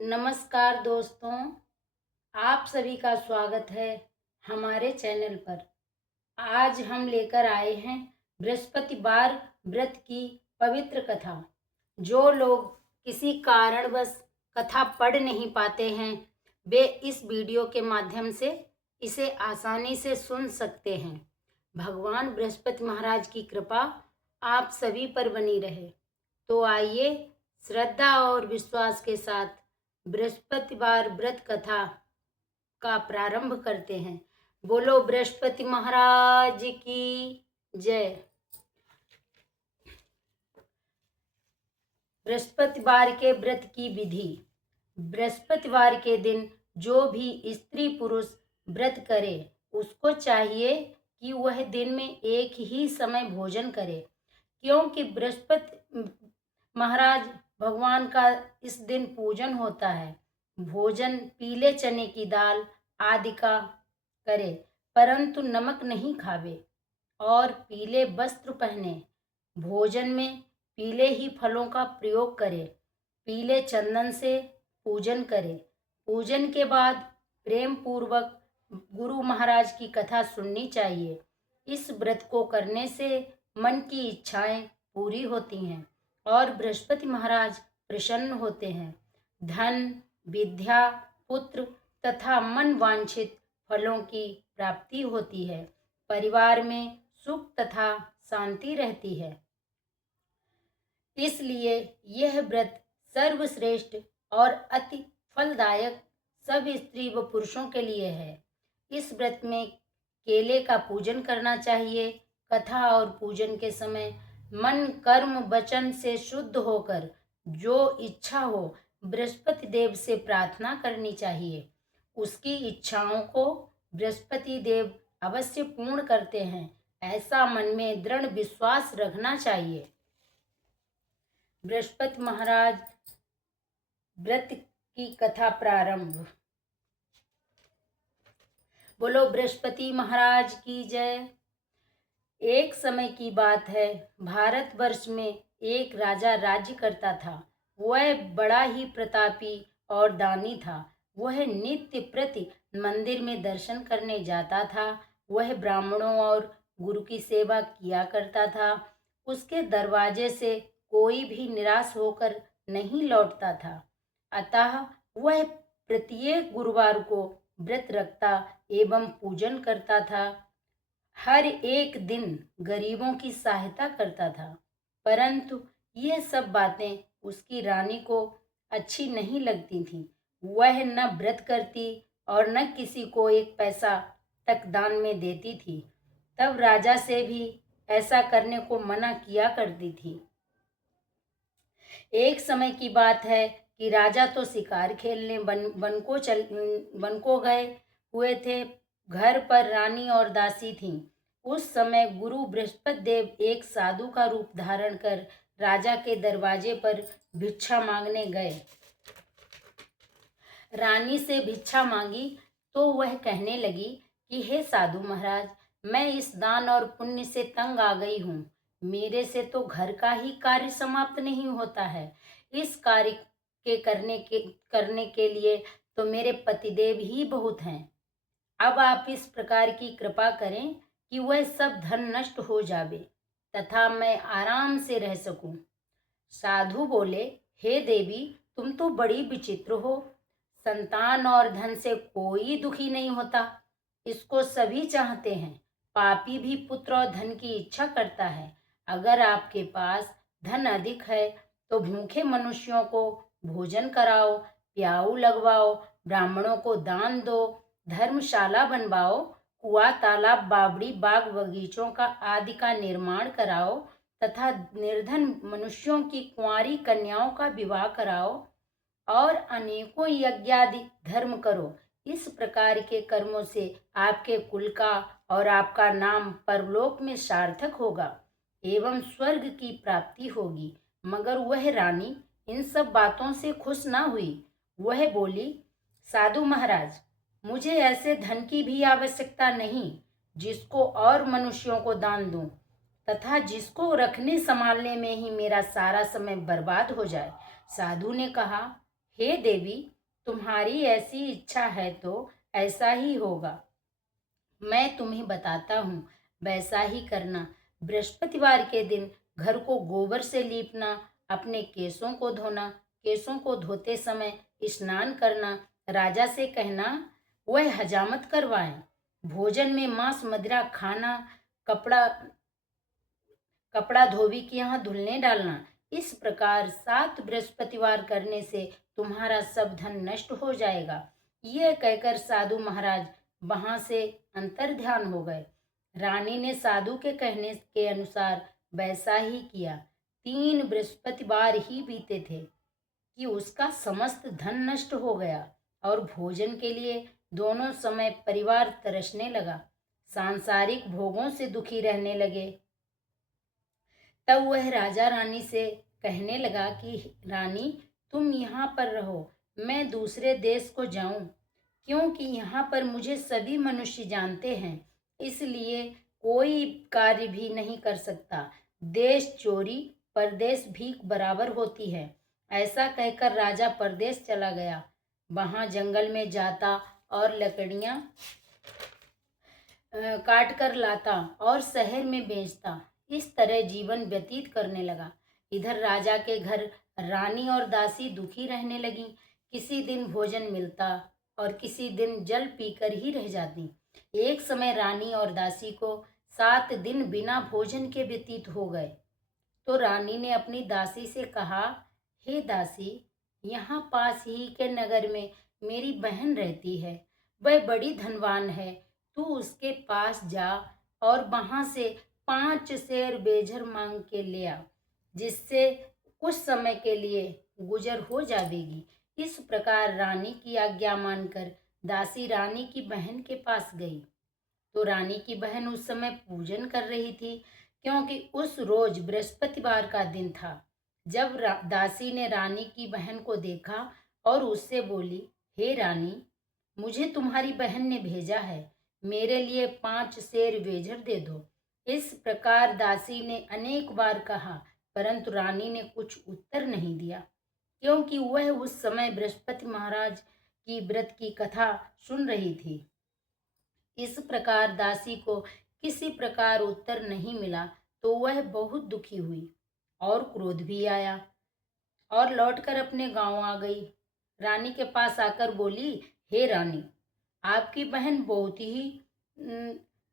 नमस्कार दोस्तों, आप सभी का स्वागत है हमारे चैनल पर। आज हम लेकर आए हैं बृहस्पतिवार व्रत की पवित्र कथा। जो लोग किसी कारणवश कथा पढ़ नहीं पाते हैं, वे इस वीडियो के माध्यम से इसे आसानी से सुन सकते हैं। भगवान बृहस्पति महाराज की कृपा आप सभी पर बनी रहे। तो आइए श्रद्धा और विश्वास के साथ बृहस्पतिवार व्रत कथा का प्रारंभ करते हैं। बोलो बृहस्पति महाराज की जय। बृहस्पतिवार के व्रत की विधि। बृहस्पतिवार के दिन जो भी स्त्री पुरुष व्रत करे, उसको चाहिए कि वह दिन में एक ही समय भोजन करे, क्योंकि बृहस्पति महाराज भगवान का इस दिन पूजन होता है। भोजन पीले चने की दाल आदि का करे, परंतु नमक नहीं खावे और पीले वस्त्र पहने। भोजन में पीले ही फलों का प्रयोग करे। पीले चंदन से पूजन करे। पूजन के बाद प्रेम पूर्वक गुरु महाराज की कथा सुननी चाहिए। इस व्रत को करने से मन की इच्छाएं पूरी होती हैं और बृहस्पति महाराज प्रसन्न होते हैं। धन, विद्या, पुत्र तथा मन वांछित फलों की प्राप्ति होती है। परिवार में सुख तथा शांति रहती है। इसलिए यह व्रत सर्वश्रेष्ठ और अति फलदायक सब स्त्री व पुरुषों के लिए है। इस व्रत में केले का पूजन करना चाहिए। कथा और पूजन के समय मन, कर्म, वचन से शुद्ध होकर जो इच्छा हो बृहस्पति देव से प्रार्थना करनी चाहिए। उसकी इच्छाओं को बृहस्पति देव अवश्य पूर्ण करते हैं, ऐसा मन में दृढ़ विश्वास रखना चाहिए। बृहस्पति महाराज व्रत की कथा प्रारंभ। बोलो बृहस्पति महाराज की जय। एक समय की बात है, भारतवर्ष में एक राजा राज्य करता था। वह बड़ा ही प्रतापी और दानी था। वह नित्य प्रति मंदिर में दर्शन करने जाता था। वह ब्राह्मणों और गुरु की सेवा किया करता था। उसके दरवाजे से कोई भी निराश होकर नहीं लौटता था। अतः वह प्रत्येक गुरुवार को व्रत रखता एवं पूजन करता था। हर एक दिन गरीबों की सहायता करता था। परंतु यह सब बातें उसकी रानी को अच्छी नहीं लगती थीं। वह न व्रत करती और न किसी को एक पैसा तक दान में देती थी। तब राजा से भी ऐसा करने को मना किया करती थी। एक समय की बात है कि राजा तो शिकार खेलने वन को गए हुए थे। घर पर रानी और दासी थीं। उस समय गुरु बृहस्पति देव एक साधु का रूप धारण कर राजा के दरवाजे पर भिक्षा मांगने गए। रानी से भिक्षा मांगी तो वह कहने लगी कि हे साधु महाराज, मैं इस दान और पुण्य से तंग आ गई हूँ। मेरे से तो घर का ही कार्य समाप्त नहीं होता है। इस कार्य के करने के लिए तो मेरे पतिदेव ही बहुत हैं। अब आप इस प्रकार की कृपा करें कि वह सब धन नष्ट हो जावे तथा मैं आराम से रह सकूं। साधु बोले, हे देवी, तुम तो बड़ी विचित्र हो। संतान और धन से कोई दुखी नहीं होता, इसको सभी चाहते हैं। पापी भी पुत्र और धन की इच्छा करता है। अगर आपके पास धन अधिक है तो भूखे मनुष्यों को भोजन कराओ, प्याऊ लगवाओ, ब्राह्मणों को दान दो, धर्मशाला बनवाओ, कुआं, तालाब, बावड़ी, बाग बगीचों का आदि का निर्माण कराओ तथा निर्धन मनुष्यों की कुंवारी कन्याओं का विवाह कराओ और अनेकों यज्ञादि धर्म करो। इस प्रकार के कर्मों से आपके कुल का और आपका नाम परलोक में सार्थक होगा एवं स्वर्ग की प्राप्ति होगी। मगर वह रानी इन सब बातों से खुश न हुई। वह बोली, साधु महाराज, मुझे ऐसे धन की भी आवश्यकता नहीं जिसको और मनुष्यों को दान दूं तथा जिसको रखने संभालने में ही मेरा सारा समय बर्बाद हो जाए। साधु ने कहा, हे देवी, तुम्हारी ऐसी इच्छा है तो ऐसा ही होगा। मैं तुम्हें बताता हूँ, वैसा ही करना। बृहस्पतिवार के दिन घर को गोबर से लीपना, अपने केसों को धोना, केसों को धोते समय स्नान करना, राजा से कहना वह हजामत करवाएं, भोजन में मांस मदिरा खाना, कपड़ा कपड़ा धोबी के यहाँ धुलने डालना। इस प्रकार 7 बृहस्पतिवार करने से तुम्हारा सब धन नष्ट हो जाएगा। यह कहकर साधु महाराज वहां से अंतर ध्यान हो गए। रानी ने साधु के कहने के अनुसार वैसा ही किया। 3 बृहस्पतिवार ही बीते थे कि उसका समस्त धन नष्ट हो गया और भोजन के लिए दोनों समय परिवार तरसने लगा। सांसारिक भोगों से दुखी रहने लगे। तब वह राजा रानी से कहने लगा कि रानी, तुम यहाँ पर रहो, मैं दूसरे देश को जाऊं, क्योंकि यहाँ पर मुझे सभी मनुष्य जानते हैं, इसलिए कोई कार्य भी नहीं कर सकता। देश चोरी परदेश भीख बराबर होती है। ऐसा कहकर राजा परदेश चला गया। वहां जंगल में जाता और लकड़ियां काट कर लाता और शहर में बेचता। इस तरह जीवन व्यतीत करने लगा। इधर राजा के घर रानी और दासी दुखी रहने लगी। किसी दिन भोजन मिलता और किसी दिन जल पीकर ही रह जाती। एक समय रानी और दासी को 7 दिन बिना भोजन के व्यतीत हो गए। तो रानी ने अपनी दासी से कहा, हे दासी, यहाँ पास ही के नगर में मेरी बहन रहती है। वह बड़ी धनवान है। तू उसके पास जा और वहां से 5 सेर बेझर मांग के ले आ, जिससे कुछ समय के लिए गुजर हो जाएगी। इस प्रकार रानी की आज्ञा मानकर दासी रानी की बहन के पास गई। तो रानी की बहन उस समय पूजन कर रही थी, क्योंकि उस रोज बृहस्पतिवार का दिन था। जब दासी ने रानी की बहन को देखा और उससे बोली, हे रानी, मुझे तुम्हारी बहन ने भेजा है, मेरे लिए 5 सेर बेझर दे दो। इस प्रकार दासी ने अनेक बार कहा, परंतु रानी ने कुछ उत्तर नहीं दिया, क्योंकि वह उस समय बृहस्पति महाराज की व्रत की कथा सुन रही थी। इस प्रकार दासी को किसी प्रकार उत्तर नहीं मिला तो वह बहुत दुखी हुई और क्रोध भी आया और लौटकर अपने गांव आ गई। रानी के पास आकर बोली, हे रानी, आपकी बहन बहुत ही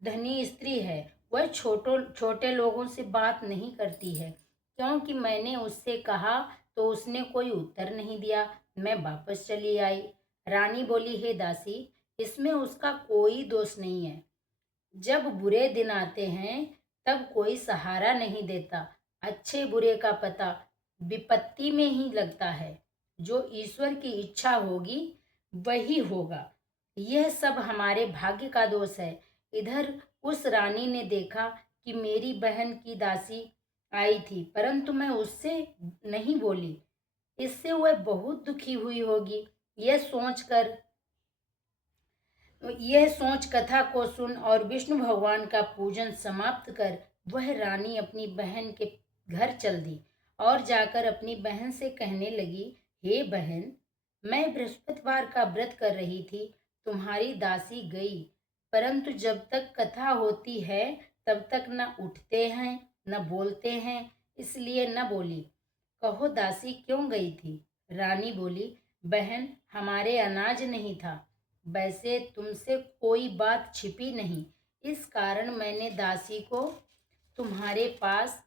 धनी स्त्री है। वह छोटे लोगों से बात नहीं करती है। क्योंकि मैंने उससे कहा तो उसने कोई उत्तर नहीं दिया। मैं वापस चली आई। रानी बोली, हे दासी, इसमें उसका कोई दोष नहीं है। जब बुरे दिन आते हैं तब कोई सहारा नहीं देता। अच्छे बुरे का पता विपत्ति में ही लगता है। जो ईश्वर की इच्छा होगी वही होगा। यह सब हमारे भाग्य का दोष है। इधर उस रानी ने देखा कि मेरी बहन की दासी आई थी, परंतु मैं उससे नहीं बोली। इससे वह बहुत दुखी हुई होगी। यह सोच कथा को सुन और विष्णु भगवान का पूजन समाप्त कर वह रानी अपनी बहन के घर चल दी और जाकर अपनी बहन से कहने लगी, हे बहन, मैं बृहस्पतिवार का व्रत कर रही थी, तुम्हारी दासी गई, परंतु जब तक कथा होती है तब तक न उठते हैं न बोलते हैं, इसलिए न बोली। कहो दासी क्यों गई थी? रानी बोली, बहन, हमारे अनाज नहीं था। वैसे तुमसे कोई बात छिपी नहीं, इस कारण मैंने दासी को तुम्हारे पास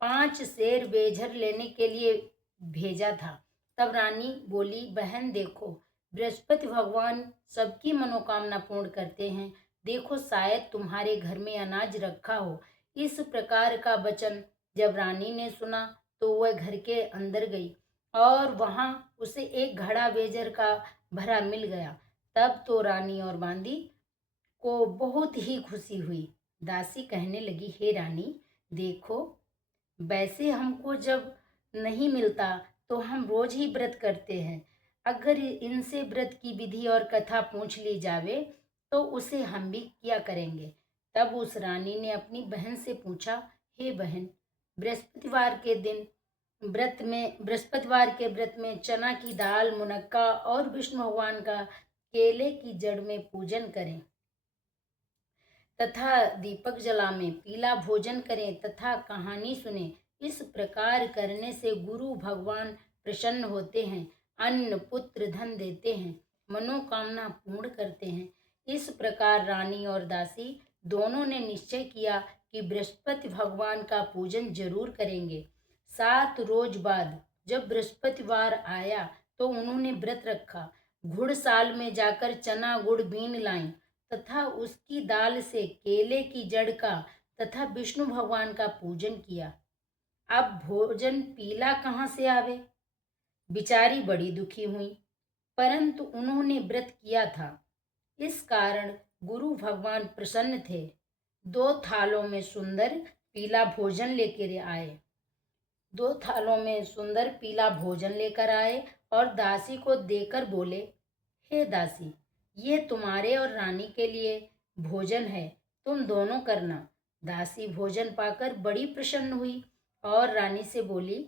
5 सेर बेझर लेने के लिए भेजा था। तब रानी बोली, बहन देखो, बृहस्पति भगवान सबकी मनोकामना पूर्ण करते हैं। देखो, शायद तुम्हारे घर में अनाज रखा हो। इस प्रकार का वचन जब रानी ने सुना तो वह घर के अंदर गई और वहां उसे एक घड़ा बेजर का भरा मिल गया। तब तो रानी और बांदी को बहुत ही खुशी हुई। दासी कहने लगी, हे रानी, देखो, वैसे हमको जब नहीं मिलता तो हम रोज ही व्रत करते हैं। अगर इनसे व्रत की विधि और कथा पूछ ली जावे तो उसे हम भी किया करेंगे। तब उस रानी ने अपनी बहन से पूछा, हे बहन, बृहस्पतिवार के दिन बृहस्पतिवार के व्रत में चना की दाल, मुनक्का और विष्णु भगवान का केले की जड़ में पूजन करें तथा दीपक जला में पीला भोजन करें तथा कहानी सुने। इस प्रकार करने से गुरु भगवान प्रसन्न होते हैं, अन्न पुत्र धन देते हैं, मनोकामना पूर्ण करते हैं। इस प्रकार रानी और दासी दोनों ने निश्चय किया कि बृहस्पति भगवान का पूजन जरूर करेंगे। 7 रोज बाद जब बृहस्पतिवार आया तो उन्होंने व्रत रखा। घुड़साल में जाकर चना गुड़ बीन लाईं तथा उसकी दाल से केले की जड़ का तथा विष्णु भगवान का पूजन किया। अब भोजन पीला कहाँ से आवे? बिचारी बड़ी दुखी हुई, परंतु उन्होंने व्रत किया था, इस कारण गुरु भगवान प्रसन्न थे। 2 थालों में सुंदर पीला भोजन लेकर आए। 2 थालों में सुंदर पीला भोजन लेकर आए और दासी को देकर बोले, हे दासी, ये तुम्हारे और रानी के लिए भोजन है, तुम दोनों करना। दासी भोजन पाकर बड़ी प्रसन्न हुई और रानी से बोली,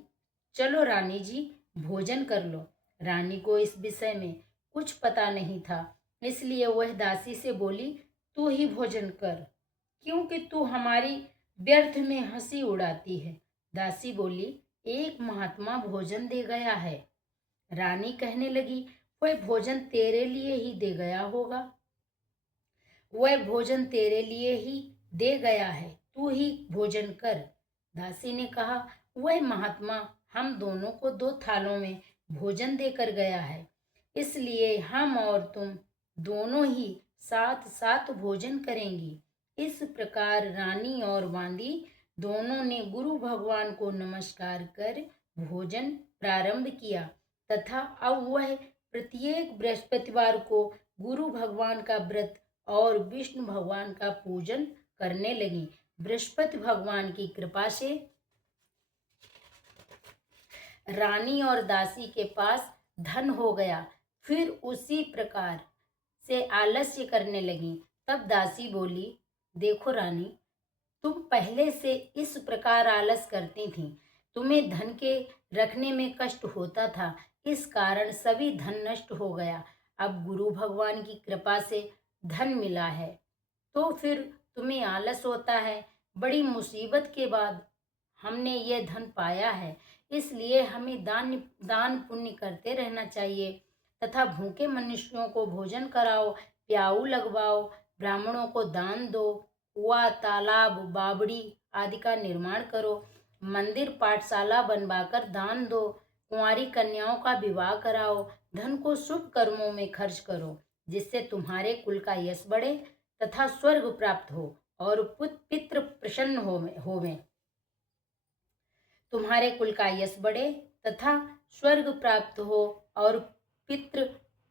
चलो रानी जी, भोजन कर लो। रानी को इस विषय में कुछ पता नहीं था, इसलिए वह दासी से बोली, तू ही भोजन कर, क्योंकि तू हमारी व्यर्थ में हंसी उड़ाती है। दासी बोली, एक महात्मा भोजन दे गया है। रानी कहने लगी, वह भोजन तेरे लिए ही दे गया होगा, वह भोजन तेरे लिए ही दे गया है, तू ही भोजन कर। दासी ने कहा, वह महात्मा हम दोनों को 2 थालों में भोजन देकर गया है, इसलिए हम और तुम दोनों ही साथ साथ भोजन करेंगी। इस प्रकार रानी और बांदी दोनों ने गुरु भगवान को नमस्कार कर भोजन प्रारंभ किया तथा अब वह प्रत्येक बृहस्पतिवार को गुरु भगवान का व्रत और विष्णु भगवान का पूजन करने लगी। बृहस्पति भगवान की कृपा से रानी और दासी के पास धन हो गया। फिर उसी प्रकार से आलस्य करने लगी। तब दासी बोली, देखो रानी, तुम पहले से इस प्रकार आलस करती थीं। तुम्हें धन के रखने में कष्ट होता था, इस कारण सभी धन नष्ट हो गया। अब गुरु भगवान की कृपा से धन मिला है तो फिर तुम्हें आलस होता है। बड़ी मुसीबत के बाद हमने ये धन पाया है, इसलिए हमें दान पुण्य करते रहना चाहिए तथा भूखे मनुष्यों को भोजन कराओ, प्याऊ लगवाओ, ब्राह्मणों को दान दो, कुआं, तालाब, बावड़ी आदि का निर्माण करो, मंदिर पाठशाला बनवाकर दान दो, कुंवारी कन्याओं का विवाह कराओ, धन को शुभ कर्मों में खर्च करो, जिससे तुम्हारे कुल का यश बढ़े तथा स्वर्ग प्राप्त हो और पितृ प्रसन्न होवें। तुम्हारे कुल का यश बढ़े तथा स्वर्ग प्राप्त हो और पितृ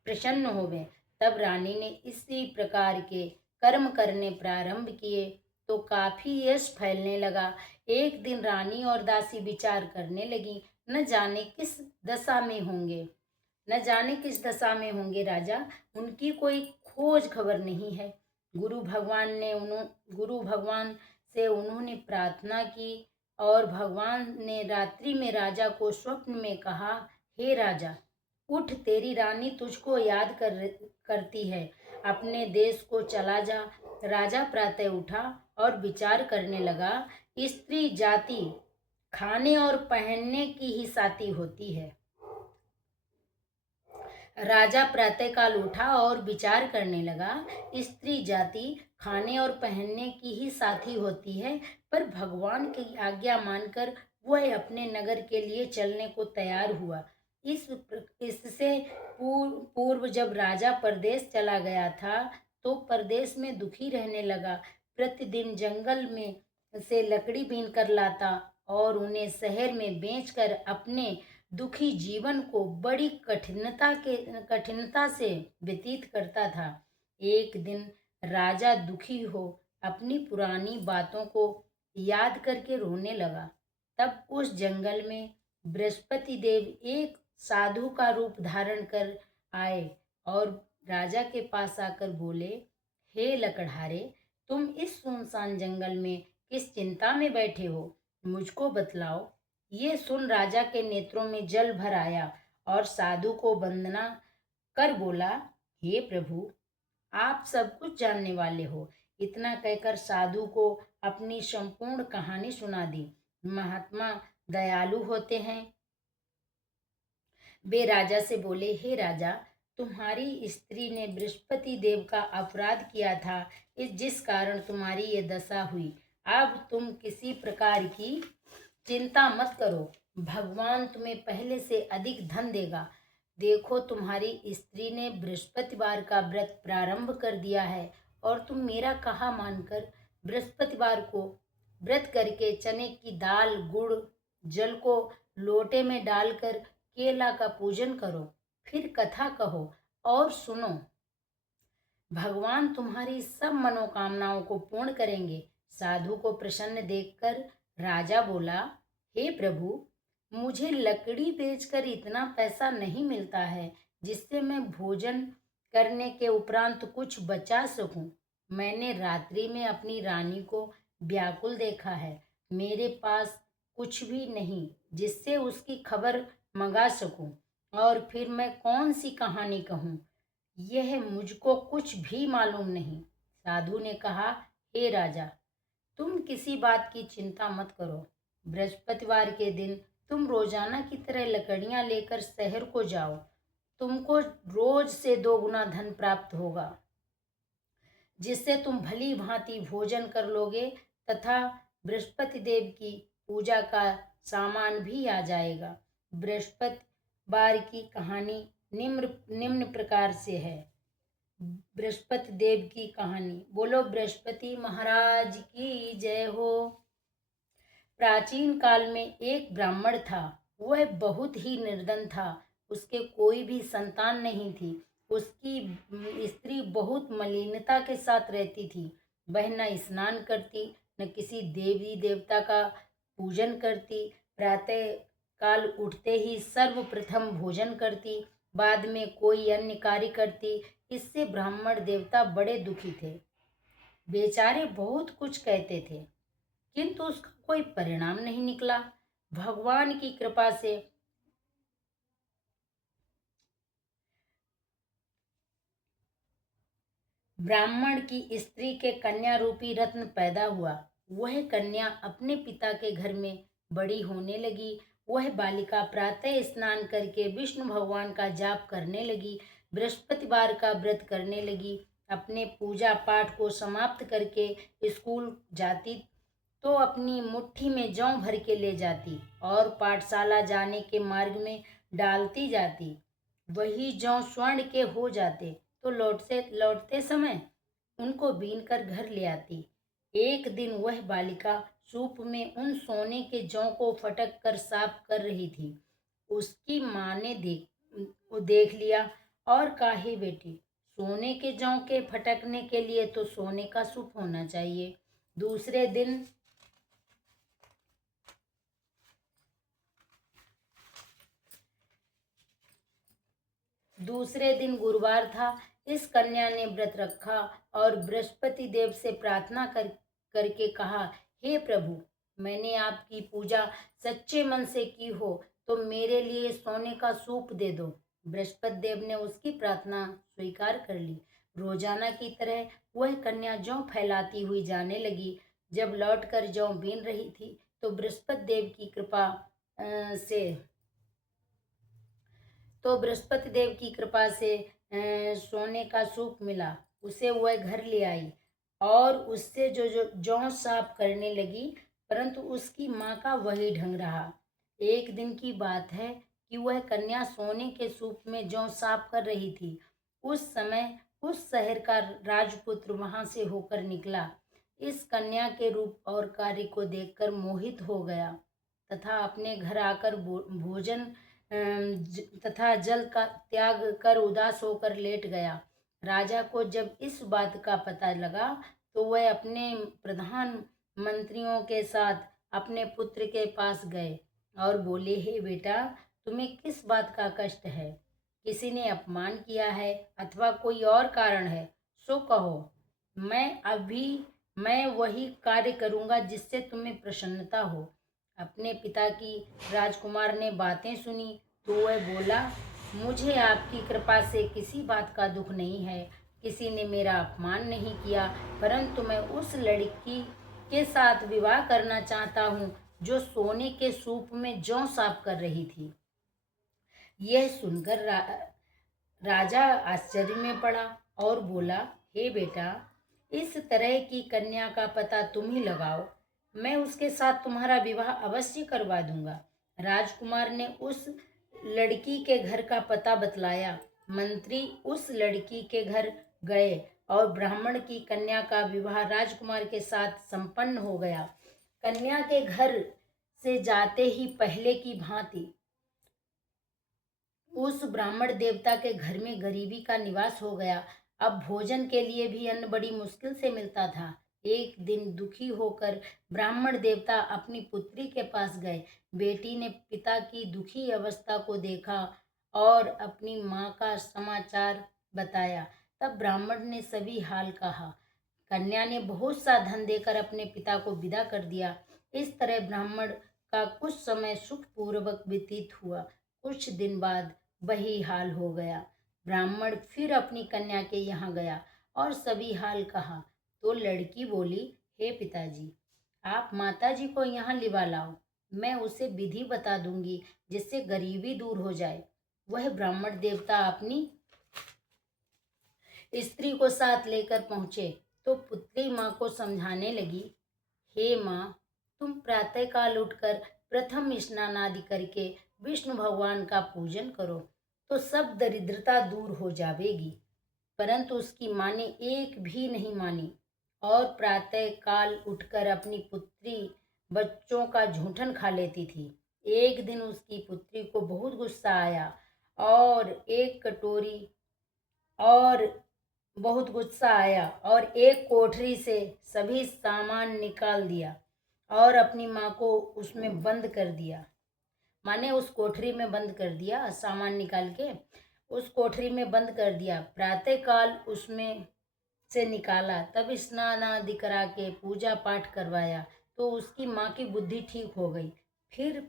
प्रसन्न होवें। तब रानी ने इसी प्रकार के कर्म करने प्रारंभ किए तो काफी यश फैलने लगा। एक दिन रानी और दासी विचार करने लगी, न जाने किस दशा में होंगे, न जाने किस दशा में होंगे राजा, उनकी कोई खोज खबर नहीं है। गुरु भगवान से उन्होंने प्रार्थना की और भगवान ने रात्रि में राजा को स्वप्न में कहा, हे राजा, उठ, तेरी रानी तुझको याद करती है, अपने देश को चला जा। राजा प्रातः उठा और विचार करने लगा, स्त्री जाति खाने और पहनने की ही साथी होती है। राजा प्रातःकाल उठा और विचार करने लगा, स्त्री जाति खाने और पहनने की ही साथी होती है, पर भगवान की आज्ञा मानकर वह अपने नगर के लिए चलने को तैयार हुआ। इससे पूर्व जब राजा परदेश चला गया था तो परदेश में दुखी रहने लगा। प्रतिदिन जंगल में से लकड़ी बीन कर लाता और उन्हें शहर में बेचकर अपने दुखी जीवन को बड़ी कठिनता से व्यतीत करता था। एक दिन राजा दुखी हो अपनी पुरानी बातों को याद करके रोने लगा। तब उस जंगल में बृहस्पति देव एक साधु का रूप धारण कर आए और राजा के पास आकर बोले, हे लकड़हारे, तुम इस सुनसान जंगल में किस चिंता में बैठे हो, मुझको बतलाओ। ये सुन राजा के नेत्रों में जल भर आया और साधु को वंदना कर बोला, हे प्रभु, आप सब कुछ जानने वाले हो। इतना कहकर साधु को अपनी संपूर्ण कहानी सुना दी। महात्मा दयालु होते हैं। वे राजा से बोले, हे राजा, तुम्हारी स्त्री ने बृहस्पति देव का अपराध किया था, जिस कारण तुम्हारी ये दशा हुई। अब तुम किसी प्रकार की चिंता मत करो, भगवान तुम्हें पहले से अधिक धन देगा। देखो, तुम्हारी स्त्री ने बृहस्पतिवार का व्रत प्रारंभ कर दिया है और तुम मेरा कहा मानकर बृहस्पतिवार को व्रत करके चने की दाल, गुड़, जल को लोटे में डालकर केला का पूजन करो, फिर कथा कहो और सुनो। भगवान तुम्हारी सब मनोकामनाओं को पूर्ण करेंगे। साधु को प्रसन्न देखकर राजा बोला, हे प्रभु, मुझे लकड़ी बेचकर इतना पैसा नहीं मिलता है जिससे मैं भोजन करने के उपरांत कुछ बचा सकूं। मैंने रात्रि में अपनी रानी को व्याकुल देखा है। मेरे पास कुछ भी नहीं जिससे उसकी खबर मंगा सकूं, और फिर मैं कौन सी कहानी कहूं? यह मुझको कुछ भी मालूम नहीं। साधु ने कहा, हे राजा, तुम किसी बात की चिंता मत करो। बृहस्पतिवार के दिन तुम रोजाना की तरह लकड़ियां लेकर शहर को जाओ। तुमको रोज से 2 गुना धन प्राप्त होगा, जिससे तुम भली भांति भोजन कर लोगे तथा बृहस्पति देव की पूजा का सामान भी आ जाएगा। बृहस्पतिवार की कहानी निम्न प्रकार से है। बृहस्पति देव की कहानी। बोलो बृहस्पति महाराज की जय हो। प्राचीन काल में एक ब्राह्मण था। वह बहुत ही निर्धन था। उसके कोई भी संतान नहीं थी। उसकी स्त्री बहुत मलिनता के साथ रहती थी। वह न स्नान करती, न किसी देवी देवता का पूजन करती। प्रातः काल उठते ही सर्वप्रथम भोजन करती, बाद में कोई अन्य कार्य करती। इससे ब्राह्मण देवता बड़े दुखी थे। बेचारे बहुत कुछ कहते थे, किंतु उसका कोई परिणाम नहीं निकला। भगवान की कृपा से ब्राह्मण की स्त्री के कन्या रूपी रत्न पैदा हुआ। वह कन्या अपने पिता के घर में बड़ी होने लगी। वह बालिका प्रातः स्नान करके विष्णु भगवान का जाप करने लगी, बृहस्पतिवार का व्रत करने लगी, अपने पूजा पाठ को समाप्त करके स्कूल जाती तो अपनी मुट्ठी में जौ भर के ले जाती और पाठशाला जाने के मार्ग में डालती जाती। वही जौ स्वर्ण के हो जाते तो लौटते समय उनको बीन कर घर ले आती। एक दिन वह बालिका सूप में उन सोने के जौ को फटक कर साफ कर रही थी। उसकी माँ ने देख लिया और कहा, हे बेटी, सोने के जौ के फटकने के लिए तो सोने का सूप होना चाहिए। दूसरे दिन गुरुवार था। इस कन्या ने व्रत रखा और बृहस्पति देव से प्रार्थना करके कहा, हे प्रभु, मैंने आपकी पूजा सच्चे मन से की हो तो मेरे लिए सोने का सूप दे दो। बृहस्पति देव ने उसकी प्रार्थना स्वीकार कर ली। रोजाना की तरह वह कन्या जौ फैलाती हुई जाने लगी। जब लौटकर जौ बीन रही थी तो बृहस्पति देव की कृपा से सोने का सूप मिला। उसे वह घर ले आई और उससे जो जौ साफ करने लगी, परंतु उसकी माँ का वही ढंग रहा। एक दिन की बात है कि वह कन्या सोने के सूप में जौ साफ कर रही थी। उस समय उस शहर का राजपुत्र वहां से होकर निकला। इस कन्या के रूप और कार्य को देखकर मोहित हो गया तथा अपने घर आकर भोजन तथा जल का त्याग कर उदास होकर लेट गया। राजा को जब इस बात का पता लगा तो वह अपने प्रधान मंत्रियों के साथ अपने पुत्र के पास गए और बोले, हे बेटा, तुम्हें किस बात का कष्ट है? किसी ने अपमान किया है अथवा कोई और कारण है? सो कहो, मैं वही कार्य करूंगा जिससे तुम्हें प्रसन्नता हो। अपने पिता की राजकुमार ने बातें सुनी तो वह बोला, मुझे आपकी कृपा से किसी बात का दुख नहीं है। किसी ने मेरा अपमान नहीं किया, परंतु मैं उस लड़की के साथ विवाह करना चाहता हूँ जो सोने के सूप में जौ साफ कर रही थी। यह सुनकर राजा आश्चर्य में पड़ा और बोला, हे बेटा, इस तरह की कन्या का पता तुम ही लगाओ, मैं उसके साथ तुम्हारा विवाह अवश्य करवा दूंगा। राजकुमार ने उस लड़की के घर का पता बतलाया। मंत्री उस लड़की के घर गए और ब्राह्मण की कन्या का विवाह राजकुमार के साथ संपन्न हो गया। कन्या के घर से जाते ही पहले की भांति उस ब्राह्मण देवता के घर में गरीबी का निवास हो गया। अब भोजन के लिए भी अन्न बड़ी मुश्किल से मिलता था। एक दिन दुखी होकर ब्राह्मण देवता अपनी पुत्री के पास गए। बेटी ने पिता की दुखी अवस्था को देखा और अपनी माँ का समाचार बताया। तब ब्राह्मण ने सभी हाल कहा। कन्या ने बहुत सा धन देकर अपने पिता को विदा कर दिया। इस तरह ब्राह्मण का कुछ समय सुखपूर्वक व्यतीत हुआ। कुछ दिन बाद वही हाल हो गया। ब्राह्मण फिर अपनी कन्या के यहाँ गया और सभी हाल कहा तो लड़की बोली, हे पिताजी, आप माताजी को यहाँ लिवा लाओ, मैं उसे विधि बता दूंगी जिससे गरीबी दूर हो जाए। वह ब्राह्मण देवता अपनी स्त्री को साथ लेकर पहुंचे तो पुत्री माँ को समझाने लगी, हे माँ, तुम प्रातःकाल उठकर प्रथम स्नान आदि करके विष्णु भगवान का पूजन करो तो सब दरिद्रता दूर हो जाएगी। परंतु उसकी माँ ने एक भी नहीं मानी और प्रातः काल उठकर अपनी पुत्री बच्चों का झूठन खा लेती थी। एक दिन उसकी पुत्री को बहुत गुस्सा आया और एक कोठरी से सभी सामान निकाल दिया और अपनी माँ को उसमें बंद कर दिया। माने उस कोठरी में बंद कर दिया, सामान निकाल के उस कोठरी में बंद कर दिया। प्रातःकाल उसमें से निकाला, तब स्नान आदि करा के पूजा पाठ करवाया तो उसकी माँ की बुद्धि ठीक हो गई। फिर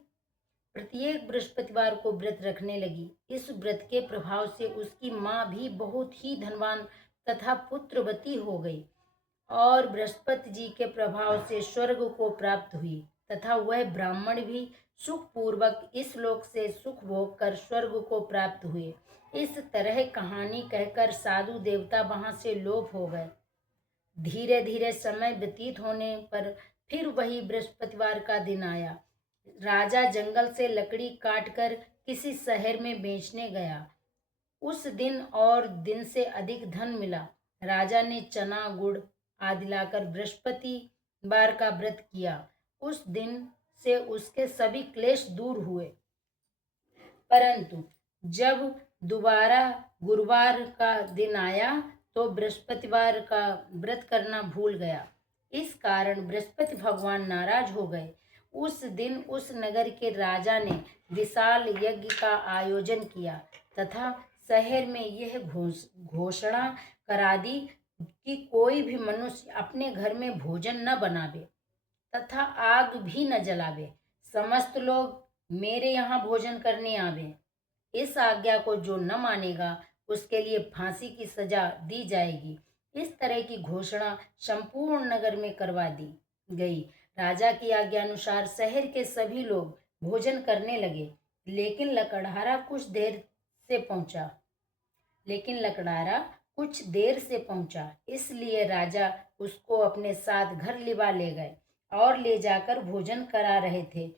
प्रत्येक बृहस्पतिवार को व्रत रखने लगी। इस व्रत के प्रभाव से उसकी माँ भी बहुत ही धनवान तथा पुत्रवती हो गई और बृहस्पति जी के प्रभाव से स्वर्ग को प्राप्त हुई तथा वह ब्राह्मण भी सुखपूर्वक इस लोक से सुख भोग कर स्वर्ग को प्राप्त हुए। इस तरह कहानी कहकर साधु देवता वहां से लोप हो गए। धीरे धीरे समय व्यतीत होने पर फिर वही बृहस्पतिवार का दिन आया। राजा जंगल से लकड़ी काटकर किसी शहर में बेचने गया। उस दिन और दिन से अधिक धन मिला। राजा ने चना गुड़ आदि लाकर बृहस्पतिवार का व्रत किया। उस दिन से उसके सभी क्लेश दूर हुए। परंतु जब दोबारा गुरुवार का दिन आया तो बृहस्पतिवार का व्रत करना भूल गया। इस कारण बृहस्पति भगवान नाराज हो गए। उस दिन उस नगर के राजा ने विशाल यज्ञ का आयोजन किया तथा शहर में यह घोषणा करा दी कि कोई भी मनुष्य अपने घर में भोजन न बनावे तथा आग भी न जलावे। समस्त लोग मेरे यहाँ भोजन करने आवे। इस आज्ञा को जो न मानेगा उसके लिए फांसी की सजा दी जाएगी। इस तरह की घोषणा संपूर्ण नगर में करवा दी गई। राजा की आज्ञा अनुसार शहर के सभी लोग भोजन करने लगे, लेकिन लकड़हारा कुछ देर से पहुंचा, इसलिए राजा उसको अपने साथ घर लिवा ले गए और ले जाकर भोजन करा रहे थे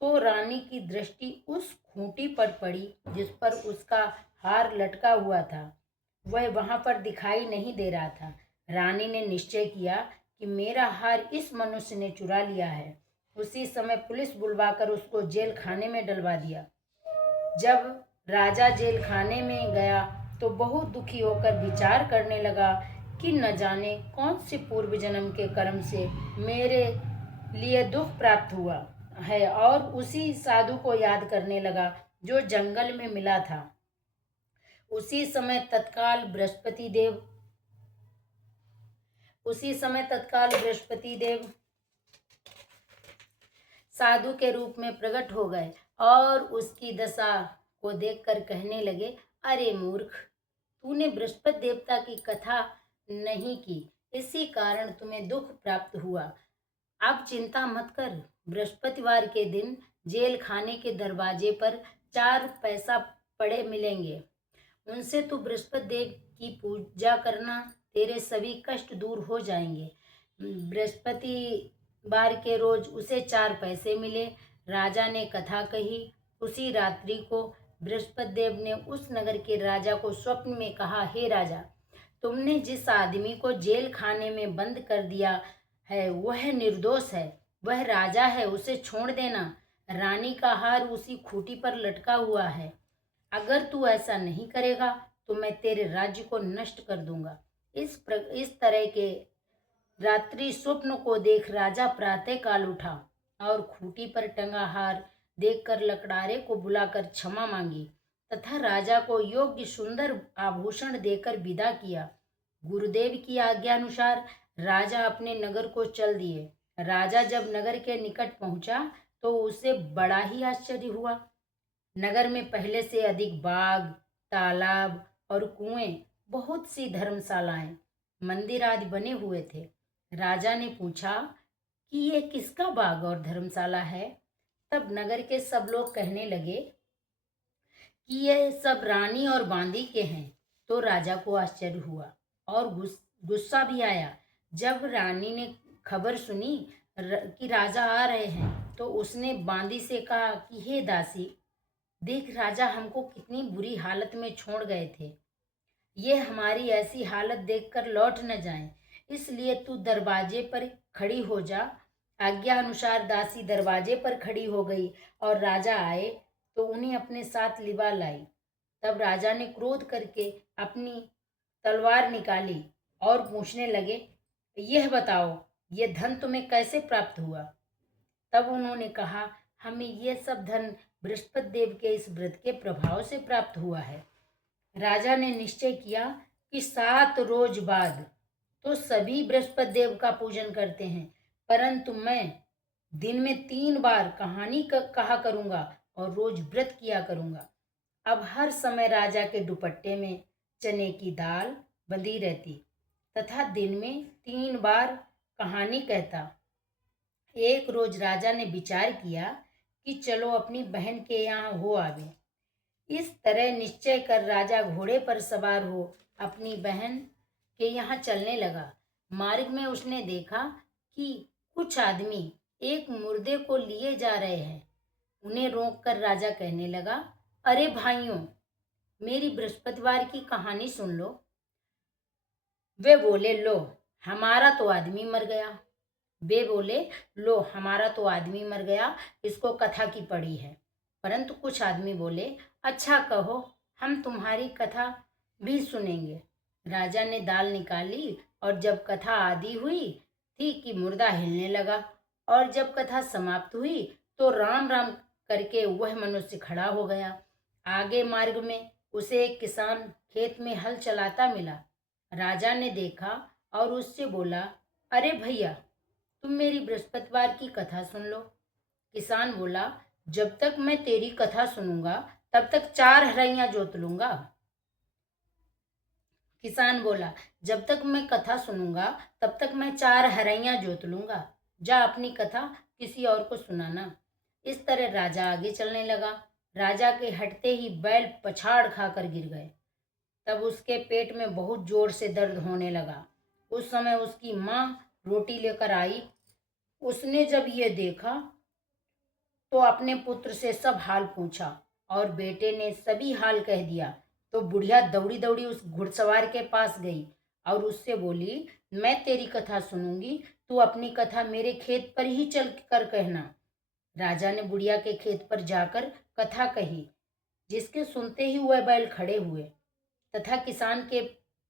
तो रानी की दृष्टि उस खूंटी पर पड़ी जिस पर उसका हार लटका हुआ था। वह वहां पर दिखाई नहीं दे रहा था। रानी ने निश्चय किया कि मेरा हार इस मनुष्य ने चुरा लिया है। उसी समय पुलिस बुलवाकर उसको जेल खाने में डलवा दिया। जब राजा जेल खाने में गया तो बहुत दुखी होकर विचार करने लगा कि न जाने कौन से पूर्व जन्म के कर्म से मेरे लिए दुख प्राप्त हुआ है और उसी साधु को याद करने लगा जो जंगल में मिला था। उसी समय तत्काल बृहस्पति देव साधु के रूप में प्रकट हो गए और उसकी दशा को देखकर कहने लगे, अरे मूर्ख, तूने बृहस्पति देवता की कथा नहीं की, इसी कारण तुम्हें दुख प्राप्त हुआ। अब चिंता मत कर, बृहस्पतिवार के दिन जेल खाने के दरवाजे पर 4 पैसा पड़े मिलेंगे, उनसे तू बृहस्पति देव की पूजा करना, तेरे सभी कष्ट दूर हो जाएंगे। बृहस्पतिवार के रोज उसे 4 पैसे मिले। राजा ने कथा कही। उसी रात्रि को बृहस्पति देव ने उस नगर के राजा को स्वप्न में कहा, हे राजा, तुमने जिस आदमी को जेल खाने में बंद कर दिया है वह निर्दोष है, वह राजा है, उसे छोड़ देना। रानी का हार उसी खूंटी पर लटका हुआ है। अगर तू ऐसा नहीं करेगा तो मैं तेरे राज्य को नष्ट कर दूंगा। इस तरह के रात्रि स्वप्न को देख राजा प्रातः काल उठा और खूंटी पर टंगा हार देखकर लकड़ारे को बुलाकर क्षमा मांगी तथा राजा को योग्य सुंदर आभूषण देकर विदा किया। गुरुदेव की आज्ञानुसार राजा अपने नगर को चल दिए। राजा जब नगर के निकट पहुंचा तो उसे बड़ा ही आश्चर्य हुआ। नगर में पहले से अधिक बाग, तालाब और कुएं, बहुत सी धर्मशालाएं, मंदिर आदि बने हुए थे। राजा ने पूछा कि ये किसका बाग और धर्मशाला है? तब नगर के सब लोग कहने लगे कि ये सब रानी और बांदी के हैं। तो राजा को आश्चर्य हुआ और गुस्सा भी आया। जब रानी ने खबर सुनी कि राजा आ रहे हैं तो उसने बांदी से कहा कि हे दासी, देख राजा हमको कितनी बुरी हालत में छोड़ गए थे। ये हमारी ऐसी हालत देखकर लौट न जाएं, इसलिए तू दरवाजे पर खड़ी हो जा। आज्ञा अनुसार दासी दरवाजे पर खड़ी हो गई और राजा आए तो उन्हें अपने साथ लिवा लाई। तब राजा ने क्रोध करके अपनी तलवार निकाली और पूछने लगे, यह बताओ, ये धन तुम्हें कैसे प्राप्त हुआ? तब उन्होंने कहा, हमें ये सब धन बृहस्पति देव के इस व्रत के प्रभाव से प्राप्त हुआ है। राजा ने निश्चय किया कि 7 रोज बाद तो सभी बृहस्पति देव का पूजन करते हैं, परंतु मैं दिन में 3 बार कहानी कहा करूंगा और रोज व्रत किया करूंगा। अब हर समय राजा के दुपट्टे में चने की दाल बंधी रहती तथा दिन में 3 बार कहानी कहता। एक रोज राजा ने विचार किया कि चलो अपनी बहन के यहाँ हो आवे। इस तरह निश्चय कर राजा घोड़े पर सवार हो अपनी बहन के यहाँ चलने लगा। मार्ग में उसने देखा कि कुछ आदमी एक मुर्दे को लिए जा रहे हैं। उन्हें रोककर राजा कहने लगा, अरे भाइयों, मेरी बृहस्पतिवार की कहानी सुन लो। वे बोले, लो हमारा तो आदमी मर गया। वे बोले, लो हमारा तो आदमी मर गया, इसको कथा की पड़ी है। परंतु कुछ आदमी बोले, अच्छा कहो, हम तुम्हारी कथा भी सुनेंगे। राजा ने दाल निकाली और जब कथा आदि हुई थी कि मुर्दा हिलने लगा और जब कथा समाप्त हुई तो राम राम करके वह मनुष्य खड़ा हो गया। आगे मार्ग में उसे एक किसान खेत में हल चलाता मिला। राजा ने देखा और उससे बोला, अरे भैया, तुम मेरी बृहस्पतिवार की कथा सुन लो। किसान बोला, जब तक मैं तेरी कथा सुनूंगा तब तक 4 हरैया जोत लूंगा। किसान बोला, जब तक मैं कथा सुनूंगा तब तक मैं 4 हरैया जोत लूंगा। जा अपनी कथा किसी और को सुनाना। इस तरह राजा आगे चलने लगा। राजा के हटते ही बैल पछाड़ खाकर गिर गए। तब उसके पेट में बहुत जोर से दर्द होने लगा। उस समय उसकी माँ रोटी लेकर आई। उसने जब ये देखा तो अपने पुत्र से सब हाल पूछा और बेटे ने सभी हाल कह दिया। तो बुढ़िया दौड़ी दौड़ी उस घुड़सवार के पास गई और उससे बोली, मैं तेरी कथा सुनूंगी, तू अपनी कथा मेरे खेत पर ही चल कर कहना। राजा ने बुढ़िया के खेत पर जाकर कथा कही, जिसके सुनते ही वह बैल खड़े हुए तथा किसान के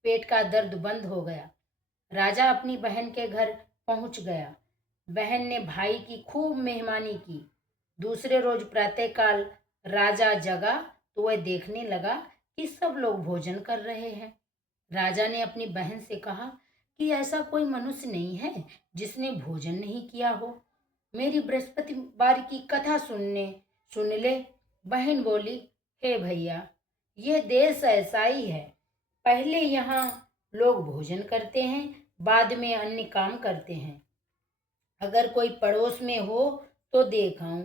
पेट का दर्द बंद हो गया। राजा अपनी बहन के घर पहुंच गया। बहन ने भाई की खूब मेहमानी की। दूसरे रोज प्रातःकाल राजा जगा तो वह देखने लगा कि सब लोग भोजन कर रहे हैं। राजा ने अपनी बहन से कहा कि ऐसा कोई मनुष्य नहीं है जिसने भोजन नहीं किया हो। मेरी बृहस्पतिवार की कथा सुन ले। बहन बोली, हे भैया, यह देश ऐसा ही है। पहले यहाँ लोग भोजन करते हैं, बाद में अन्य काम करते हैं। अगर कोई पड़ोस में हो तो देख आऊं।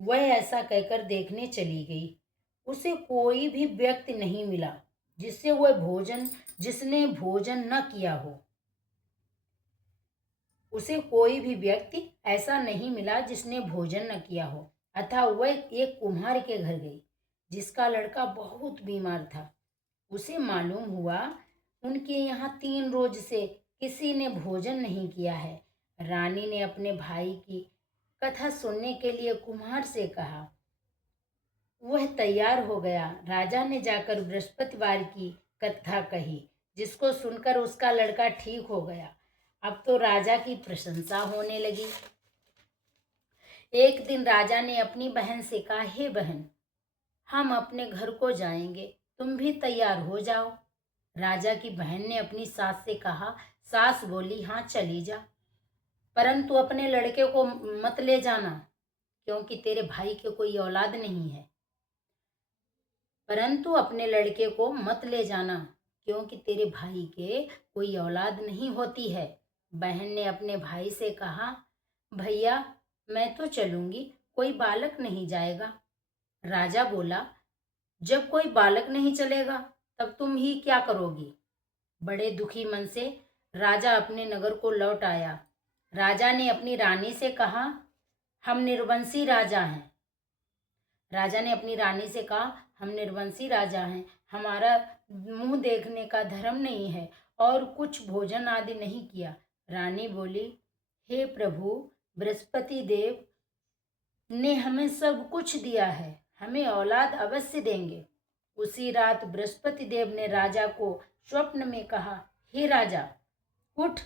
वह ऐसा कहकर देखने चली गई। उसे कोई भी व्यक्ति नहीं मिला जिसने भोजन न किया हो। उसे कोई भी व्यक्ति ऐसा नहीं मिला जिसने भोजन न किया हो। अतः वह एक कुम्हार के घर गई, जिसका लड़का बहुत बीमार था। उसे मालूम हुआ उनके यहाँ 3 रोज से किसी ने भोजन नहीं किया है। रानी ने अपने भाई की कथा सुनने के लिए कुम्हार से कहा। वह तैयार हो गया। राजा ने जाकर बृहस्पतिवार की कथा कही, जिसको सुनकर उसका लड़का ठीक हो गया। अब तो राजा की प्रशंसा होने लगी। एक दिन राजा ने अपनी बहन से कहा, हे बहन, हम अपने घर को जाएंगे, तुम भी तैयार हो जाओ। राजा की बहन ने अपनी सास से कहा। सास बोली, हाँ चली जा, परंतु अपने लड़के को मत ले जाना, क्योंकि तेरे भाई के कोई औलाद नहीं है। परंतु अपने लड़के को मत ले जाना, क्योंकि तेरे भाई के कोई औलाद नहीं होती है। बहन ने अपने भाई से कहा, भैया, मैं तो चलूंगी, कोई बालक नहीं जाएगा। राजा बोला, जब कोई बालक नहीं चलेगा तब तुम ही क्या करोगी। बड़े दुखी मन से राजा अपने नगर को लौट आया। राजा ने अपनी रानी से कहा, हम निर्वंशी राजा हैं। राजा ने अपनी रानी से कहा, हम निर्वंशी राजा हैं, हमारा मुंह देखने का धर्म नहीं है और कुछ भोजन आदि नहीं किया। रानी बोली, हे प्रभु, बृहस्पति देव ने हमें सब कुछ दिया है, हमें औलाद अवश्य देंगे। उसी रात बृहस्पति देव ने राजा को स्वप्न में कहा, हे राजा, उठ,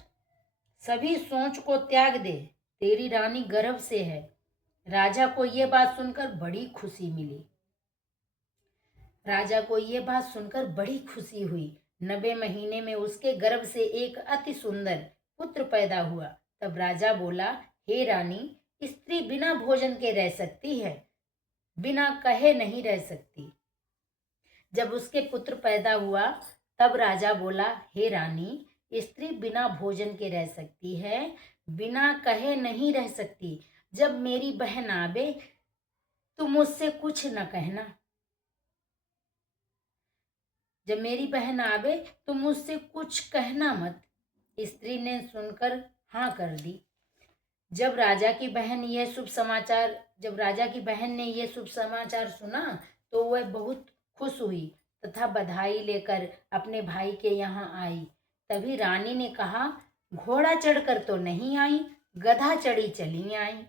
सभी सोच को त्याग दे, तेरी रानी गर्भ से है। राजा को यह बात सुनकर बड़ी खुशी मिली। राजा को यह बात सुनकर बड़ी खुशी हुई। 90 महीने में उसके गर्भ से एक अति सुंदर पुत्र पैदा हुआ। तब राजा बोला, हे रानी, स्त्री बिना भोजन के रह सकती है, बिना कहे नहीं रह सकती। जब उसके पुत्र पैदा हुआ तब राजा बोला, हे रानी, स्त्री बिना भोजन के रह सकती है, बिना कहे नहीं रह सकती। जब मेरी बहन आवे तुम मुझसे कुछ न कहना। जब मेरी बहन आवे तो मुझसे कुछ कहना मत। स्त्री ने सुनकर हाँ कर दी। जब राजा की बहन ने यह शुभ समाचार सुना तो वह बहुत खुश हुई तथा बधाई लेकर अपने भाई के यहाँ आई। तभी रानी ने कहा, घोड़ा चढ़कर तो नहीं आई, गधा चढ़ी चली आई।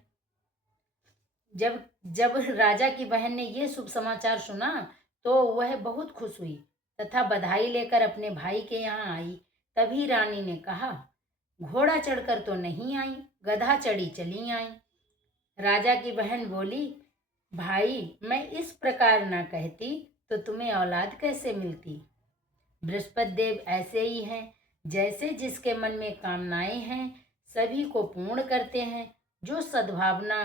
जब राजा की बहन ने यह शुभ समाचार सुना तो वह बहुत खुश हुई तथा बधाई लेकर अपने भाई के यहाँ आई। तभी रानी ने कहा, घोड़ा चढ़कर तो नहीं आई, गधा चढ़ी चली आई। राजा की बहन बोली, भाई, मैं इस प्रकार ना कहती तो तुम्हें औलाद कैसे मिलती। बृहस्पति देव ऐसे ही हैं, जैसे जिसके मन में कामनाएं हैं सभी को पूर्ण करते हैं। जो सद्भावना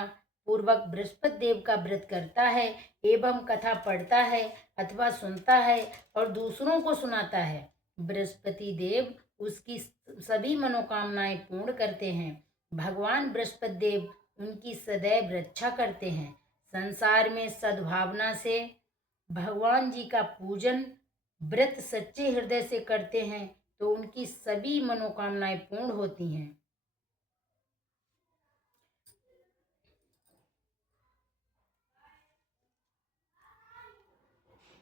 पूर्वक बृहस्पति देव का व्रत करता है एवं कथा पढ़ता है अथवा सुनता है और दूसरों को सुनाता है, बृहस्पति देव उसकी सभी मनोकामनाएं पूर्ण करते हैं। भगवान बृहस्पति देव उनकी सदैव रक्षा करते हैं। संसार में सद्भावना से भगवान जी का पूजन व्रत सच्चे हृदय से करते हैं तो उनकी सभी मनोकामनाएं पूर्ण होती हैं।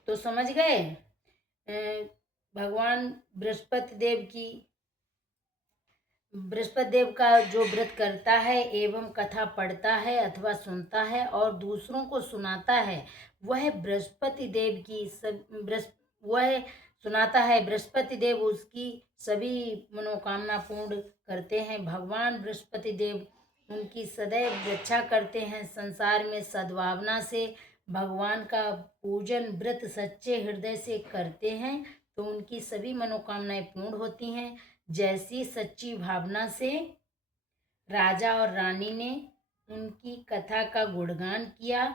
तो समझ गए, भगवान बृहस्पति देव का जो व्रत करता है एवं कथा पढ़ता है अथवा सुनता है और दूसरों को सुनाता है वह बृहस्पति देव की बृहस्पति देव उसकी सभी मनोकामना पूर्ण करते हैं। भगवान बृहस्पति देव उनकी सदैव रक्षा करते हैं। संसार में सद्भावना से भगवान का पूजन व्रत सच्चे हृदय से करते हैं तो उनकी सभी मनोकामनाएं पूर्ण होती हैं। जैसी सच्ची भावना से राजा और रानी ने उनकी कथा का गुणगान किया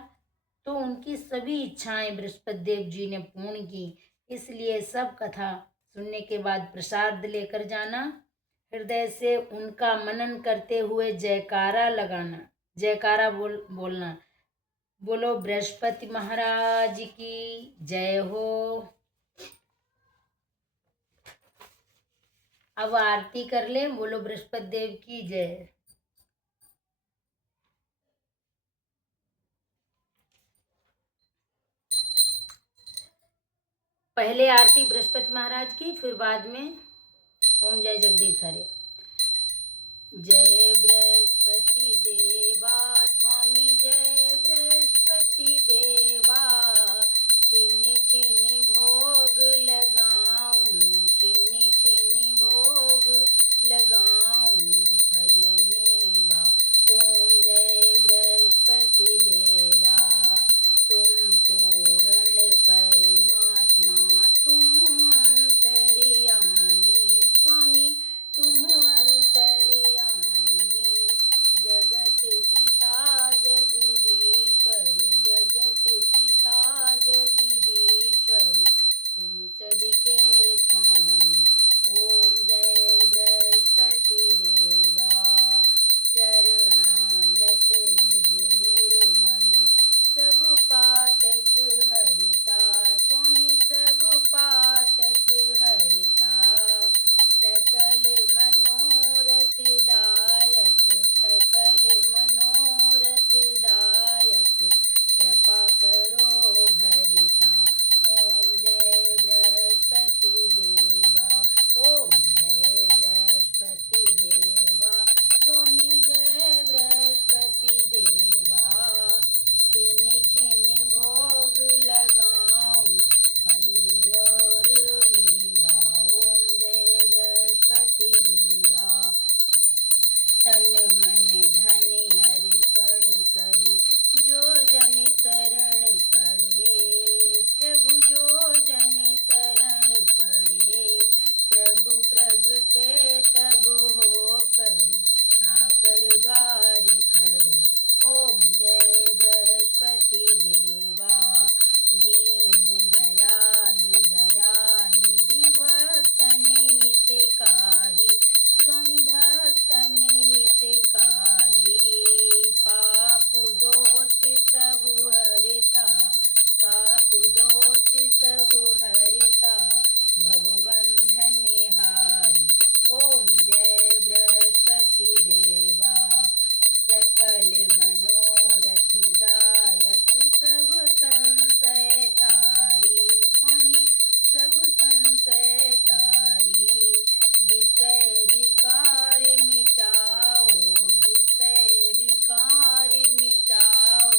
तो उनकी सभी इच्छाएं बृहस्पति देव जी ने पूर्ण की। इसलिए सब कथा सुनने के बाद प्रसाद लेकर जाना, हृदय से उनका मनन करते हुए जयकारा लगाना, जयकारा बोलना। बोलो बृहस्पति महाराज की जय हो। अब आरती कर ले। बोलो बृहस्पति देव की जय। पहले आरती बृहस्पति महाराज की, फिर बाद में ओम जय जगदीश हरे। जय बृहस्पति देवा स्वामी, जय बृहस्पति देवा। छिन छिन भोग लगाऊं, छिन छिन भोग लगाऊं फल मेवा। ओम जय बृहस्पति देवा। तुम पूर्ण परमात्मा, तुम अंतर्यामी स्वामी, तुम अंतर्यामी। जगत पिता जगदीश्वर, जगत पिता जगदीश्वर, तुम सबके स्वामी। ओम जय बृहस्पति देवा। चरणामृत निज निर्मल, सब पातक हरिता स्वामी, सब पातक हरिता। सकल मनोरथ दायक, सकल मनोरथ दायक, कृपा करो भरिता। ओम जय बृहस्पति देवा। ओम जय बृहस्पति देवा स्वामी, जय बृहस्पति देवा। छिन छिन भोग लगाऊं फल और मेवा। ओम जय बृहस्पति देवा। तन मन धन अर्पण करी, जो जन शरण पड़े प्रभु, जो जन शरण पड़े। प्रभु प्रगटे तब होकर, आकर द्वार खड़े। ओम जय बृहस्पति देवा। दीन दयाल दयानिधि, भक्तन हितकारी स्वामी, भक्तन हितकारी। पाप दोष सब हरिता, पाप दोष सब हरिता, भवबंधन हारी। ओम जय बृहस्पति देवा। सकल मनोरथ दायक, सब संशय तारी स्वामी, सब संशय तारी। विषय विकार मिटाओ, विषय विकार मिटाओ,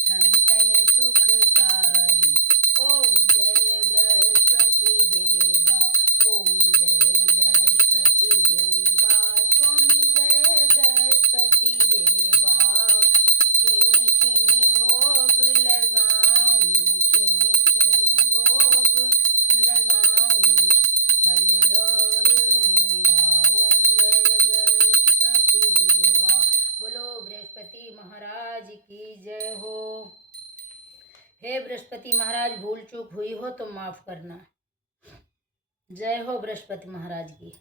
संतन सुखकारी। ओम जय बृहस्पति देवा। ओम जय बृहस्पति देवा स्वामी, जय बृहस्पति देवा। छिन छिन भोग लगाऊं, छिन छिन भोग लगाऊं फल और मेवा। ओम जय बृहस्पति देवा। बोलो बृहस्पति महाराज की जय हो। हे बृहस्पति महाराज, भूल चूक हुई हो तो माफ करना। जय हो बृहस्पति महाराज की।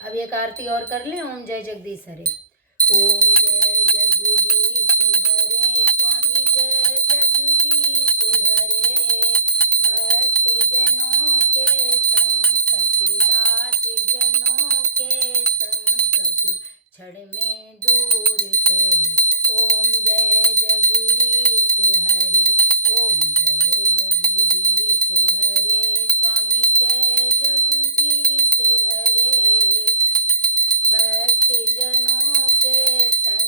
अब एक आरती और कर ले। ओम जय जगदीश हरे। ओम जय जगदीश हरे स्वामी, जय जगदीश हरे। भक्त जनों के संकट, दास जनों के संकट, क्षण में दूर करे। ओम जय जगदीश हरे। ओम जय जगदीश हरे स्वामी, जय जगदीश हरे। भक्त जनों के संग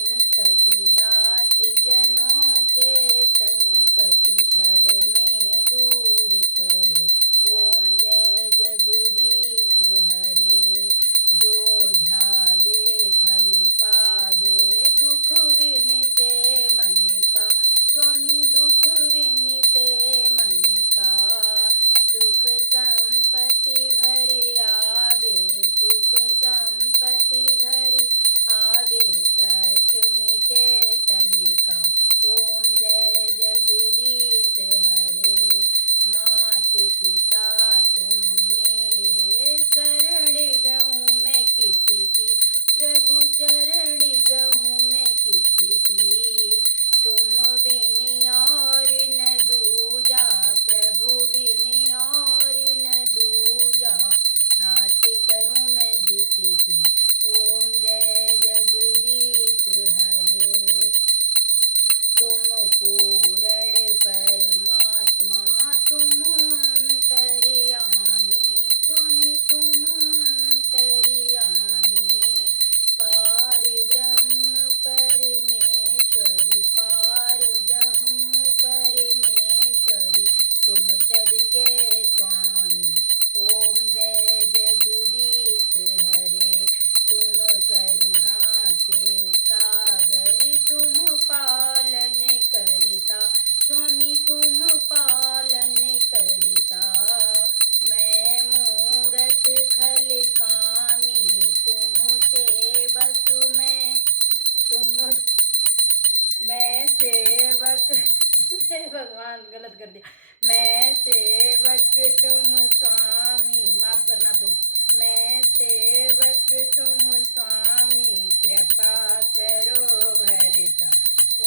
गलत कर दिया। मैं सेवक तुम स्वामी, माफ करना प्रभु। मैं सेवक तुम स्वामी, कृपा करो भरता।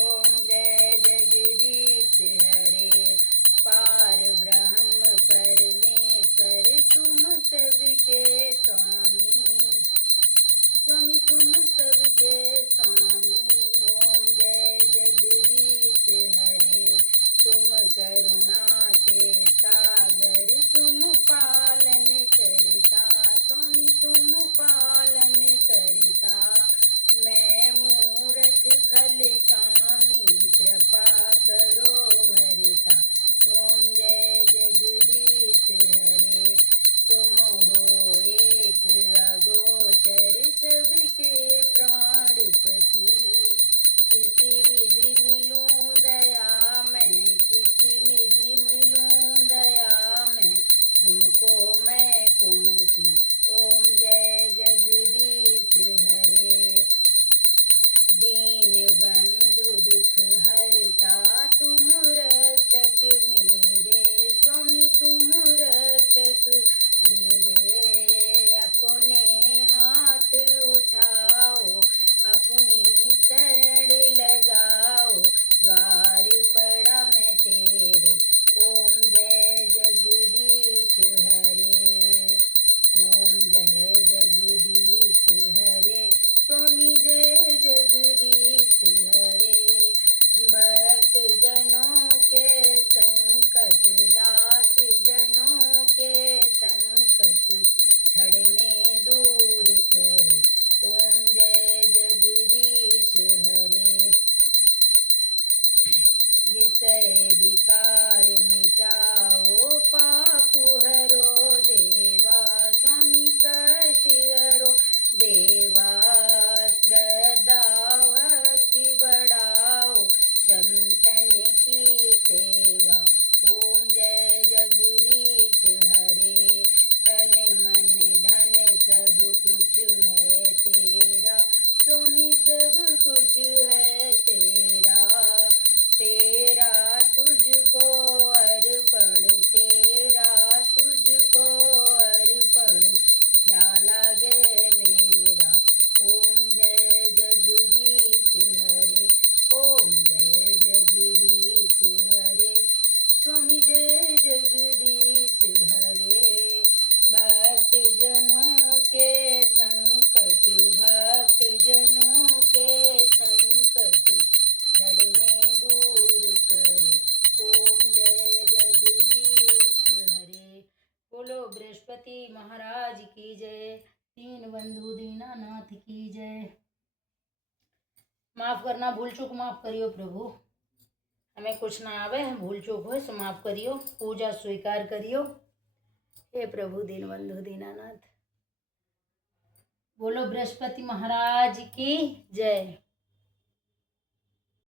ओम जय जगदीश हरे, पार ब्रह्म परमेश्वर तुम सबके स्वामी, स्वामी तुम सबके स्वामी। ओम जय जगदीश हरे, तुम करुणा के सागर तुम पालन करता, स्वामी तुम पालन करता। मैं मूर्ख खल कामी, कृपा करो भरता। ओम जय जगदीश हरे, तुम हो एक अगोचर सबके प्राणपति। किसी विधि मिलूं दया मैं, किसी विधि मिलूं दया मैं, तुमको मैं कुमति। ओम जय जगदीश हरे, दीन बंधु दुख हरता तुम रक्षक मेरे, स्वामी तुम रक्षक मेरे। अपने हाथ उठाओ, अपनी शरण लगाओ, द्वार पड़ा मैं तेरे। ओम जय जगदीश हरे, ओम जय जगदीश हरे, स्वामी जय जगदीश हरे। भक्त जनों के संकट, दास जनों के संकट, क्षण में दूर करे। ओम जय जगदीश हरे, विषय विकार मिटाओ, पाप हरो देवा, स्वामी कष्ट हरो देवा। श्रद्धा भक्ति बढ़ाओ, संतन की सेवा। ओम जय जगदीश हरे, तन मन धन सब कुछ है तेरा, स्वामी सब कुछ है तेरा। तेरा तुझको अर्पण, तेरा तुझको अर्पण, क्या लागे मेरा। ओम जय जगदीश हरे, ओम जय जगदीश हरे, स्वामी जय जगदीश हरे। भक्त जनों के संकट, भक्त जनों के संकट, क्षण में दूर करे। ओम जय जगदीश हरे। बोलो बृहस्पति महाराज की जय, दीन बंधु दीनानाथ की जय। माफ करना, भूल चूक माफ करियो प्रभु, हमें कुछ ना आवे, भूल चूक हो सो माफ करियो, पूजा स्वीकार करियो। हे प्रभु दीन बंधु दीनानाथ। बोलो बृहस्पति महाराज की जय।